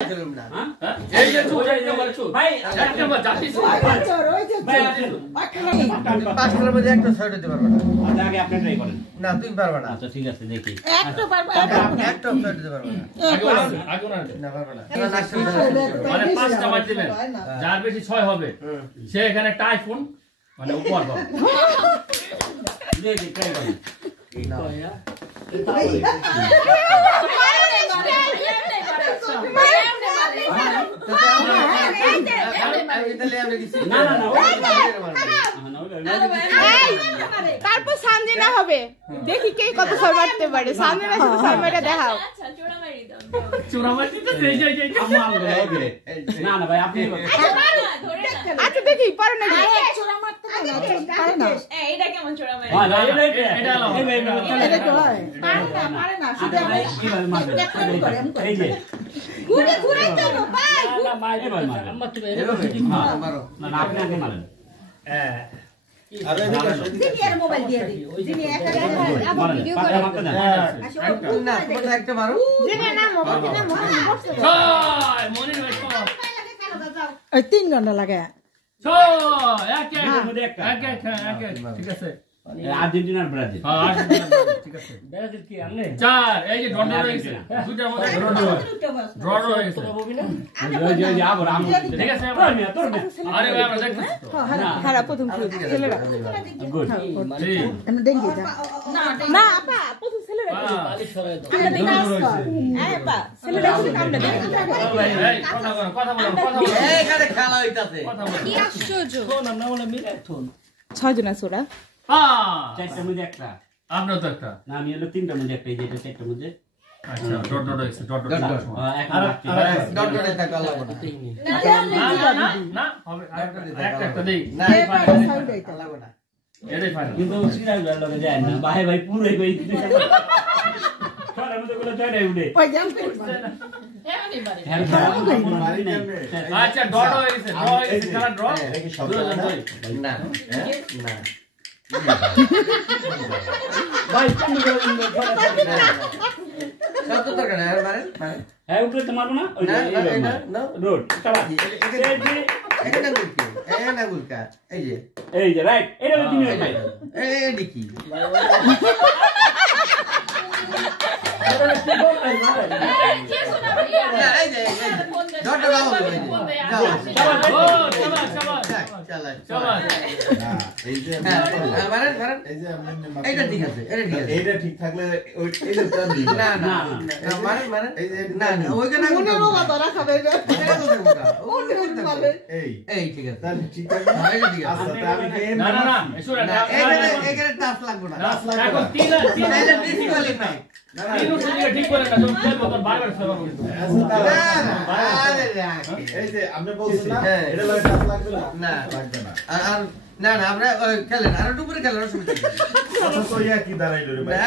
এই যে চোর এই নাম্বার চোর ভাই এক নাম্বার যাচ্ছিস ভাই চোর ওই যে ভাই পাঁচটার মধ্যে একটা ছয় দিতে পারবে না। আচ্ছা আগে আপনি ট্রাই করেন। না তুমি পারবে না। আচ্ছা ঠিক আছে দেখি। একটা পারবে একটা ছয় দিতে পারবে না। আগে না না পারবে না। মানে পাঁচটা বাদ দিবেন যার বেশি 6 হবে সে এখানে একটা আইফোন মানে উপহার পাবে। দেখি ট্রাই করেন। তারপর সানজিনা হবে দেখি কে কত ছয় মারতে পারে। সানজিনা শুধু ছয় মারটা দেখাও। না না ভাই আপনি আচ্ছা দেখি পারো না পারে না এইটা কেমন চোরা মারি এটা পারে না সেটা এই যে ঘুরে ঘুরে চলো ভাই না মাইরে ভাই মারেন আম্মা তুমি মারো না আপনি আগে মারেন আরে দিদি এর মোবাইল দিয়ে দিই দিদি একটা মারেন পাটা মারতে না না তুমি একটা মারো জেনে না মোবাইল না মোবাইল ছয় মনির ভাই ছয় ওই 3 ঘন্টা লাগে ছয় এক ঠিক আছে আর্জেন্টিনার ব্রাজিল হ্যাঁ ঠিক আছে ব্রাজিল কি আমনে চার এই যে ডন্ডা রয়েছে দুইটার মধ্যে ড্র হয়ে গেছে ওই আবার ঠিক আছে তোর আরে ভাই আমরা দেখতেছি তো খারাপ প্রথম ছেলেরা গুড আমি ডেঙ্গি যা না আপা প্রথম ছেলেরা আমরা দেখি এই আপা ছেলেরা শুধু কামড়া দেয় এই কথা বলো এইখানে খেলা হইতাছে কি আশ্চর্য ফোন আমরা বলে মিলে ফোন 6 জন আছে ওরা চারটার মধ্যে একটা আপনার তো একটা না আমি হলো তিনটার মধ্যে একটা এই যে এটা চারটার মধ্যে আচ্ছা ডট ডট হইছে ডট ডট ডট ডট থাকা লাগবে না না হবে একটা একটা দেই না লাগবে না এটাই ফাইনাল কিন্তু সিরাজ ভাই লগে যায় না ভাই ভাই পুরো কই দিতে খারাপ মতো গুলো যায় না উঠে ওই জাম হ্যাঁ মারি নাই আচ্ছা ডট হয়ে গেছে ড্র হয়ে গেছে খেলা ড্র না না ভাই কোন কত টাকা না মানে হ্যাঁ উঠলে তো মারবো না ওই না রোড চালা এখানে গুলকা এই যে রাইট এটা তুমি ভাই এই দেখি ডট লাগাও চালা চালা এই যে মারেন মারেন এইটা ঠিক আছে এইটা ঠিক থাকলে এইটা তো দিই না না না মারেন মারেন এই যে না না ওইখানে মনে রোলা ধরা খাবে এই এই ঠিক আছে তাহলে ঠিক থাকবে এইটা ঠিক আছে আচ্ছা আমি কি না না না এসুরা না এখানে টাচ লাগবে না এখন তিন এইটা ডিসিবল নাই না না তিন উঠে ঠিক করে না তুমি খেলবো তো বারবার খেলবো কিন্তু এই যে আপনি বলছেন না এটা লাগে টাচ লাগবে না লাগবে না আর না না আমরা খেলেন আর একটু উপরে খেলেন অসুবিধা নেই কথা তো ইয়া কি দাঁড়াইলো রে ভাই